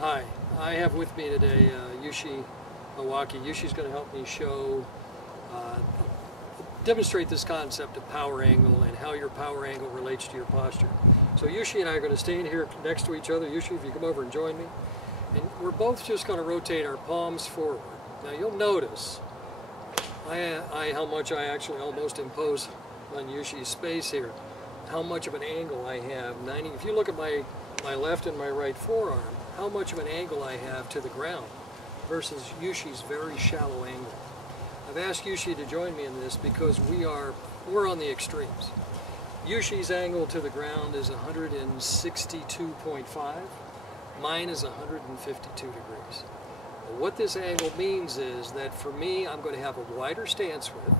Hi, I have with me today Yushi Owaki. Yushi's going to help me demonstrate this concept of power angle and how your power angle relates to your posture. So Yushi and I are going to stand here next to each other. Yushi, if you come over and join me. And we're both just going to rotate our palms forward. Now you'll notice how much I actually almost impose on Yushi's space here. How much of an angle I have. If you look at my left and my right forearm, how much of an angle I have to the ground versus Yushi's very shallow angle. I've asked Yushi to join me in this because we're on the extremes. Yushi's angle to the ground is 162.5. Mine is 152 degrees. What this angle means is that for me, I'm going to have a wider stance width.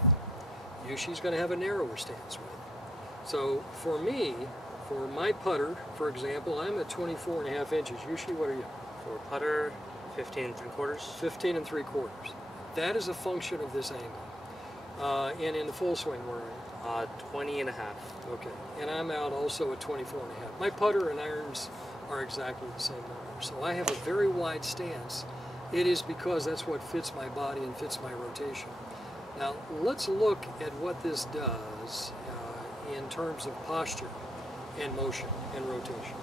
Yushi's going to have a narrower stance width. So for me, for my putter, for example, I'm at 24.5 inches. Yushi, what are you? For putter, 15 3/4. 15 3/4. That is a function of this angle. And in the full swing, where are you? 20.5. Okay. And I'm out also at 24.5. My putter and irons are exactly the same number. So I have a very wide stance. It is because that's what fits my body and fits my rotation. Now let's look at what this does in terms of posture and motion and rotation.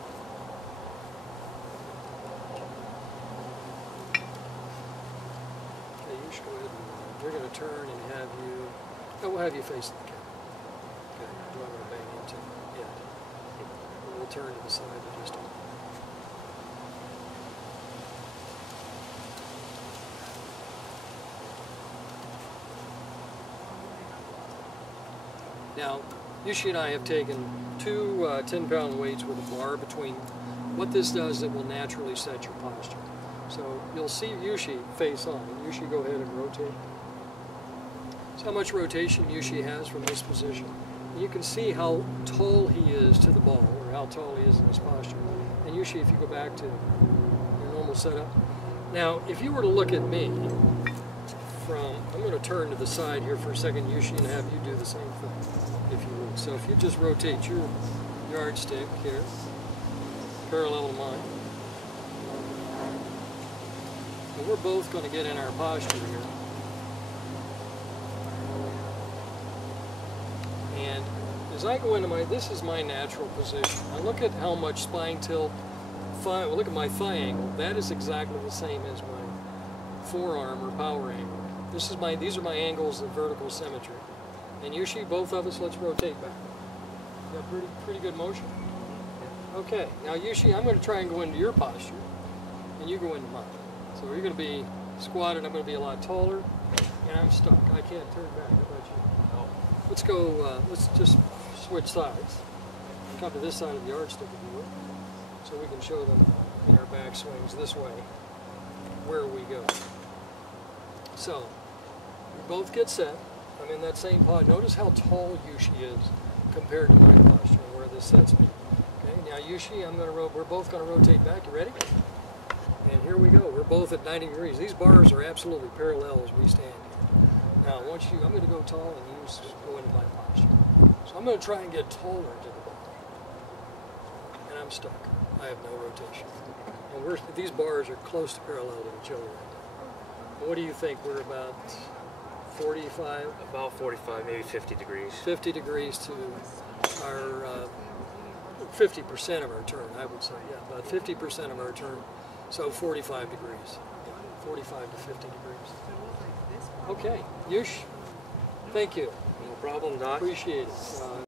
Okay, you should go ahead and we're going to turn and have you, we'll have you face the camera. Okay, do I want to bang into it? Yeah. We'll turn to the side of just a moment. Now, Yushi and I have taken two 10-pound weights with a bar between. What this does, it will naturally set your posture. So you'll see Yushi face on. Yushi, go ahead and rotate. See how much rotation Yushi has from this position. And you can see how tall he is to the ball, or how tall he is in his posture. And Yushi, if you go back to your normal setup. Now, if you were to look at me I'm going to turn to the side here for a second, Yushi, and have you do the same thing, if you would. So if you just rotate your yardstick here, parallel to mine, and we're both going to get in our posture here. And as I go into this is my natural position. I look at how much spine tilt, look at my thigh angle. That is exactly the same as my forearm or power angle. These are my angles of vertical symmetry. And Yushi, both of us, let's rotate back. Got pretty good motion? Okay, now Yushi, I'm going to try and go into your posture, and you go into mine. So you're going to be squatted, I'm going to be a lot taller, and I'm stuck. I can't turn back. How about you? No. Let's go, let's just switch sides. Come to this side of the yardstick, if you will, so we can show them in our back swings this way, where we go. So, we both get set. I'm in that same pod. Notice how tall Yushi is compared to my posture and where this sets me. Okay, now Yushi, we're both going to rotate back. You ready? And here we go. We're both at 90 degrees. These bars are absolutely parallel as we stand here. Now, I'm going to go tall and you go into my posture. So I'm going to try and get taller into the ball. And I'm stuck. I have no rotation. And these bars are close to parallel to each other right now. What do you think? We're about 45? About 45, maybe 50 degrees. 50 degrees to our 50% of our turn, I would say. Yeah, about 50% of our turn. So 45 degrees. 45 to 50 degrees. Okay, Yush, thank you. No problem, Doc. Appreciate it.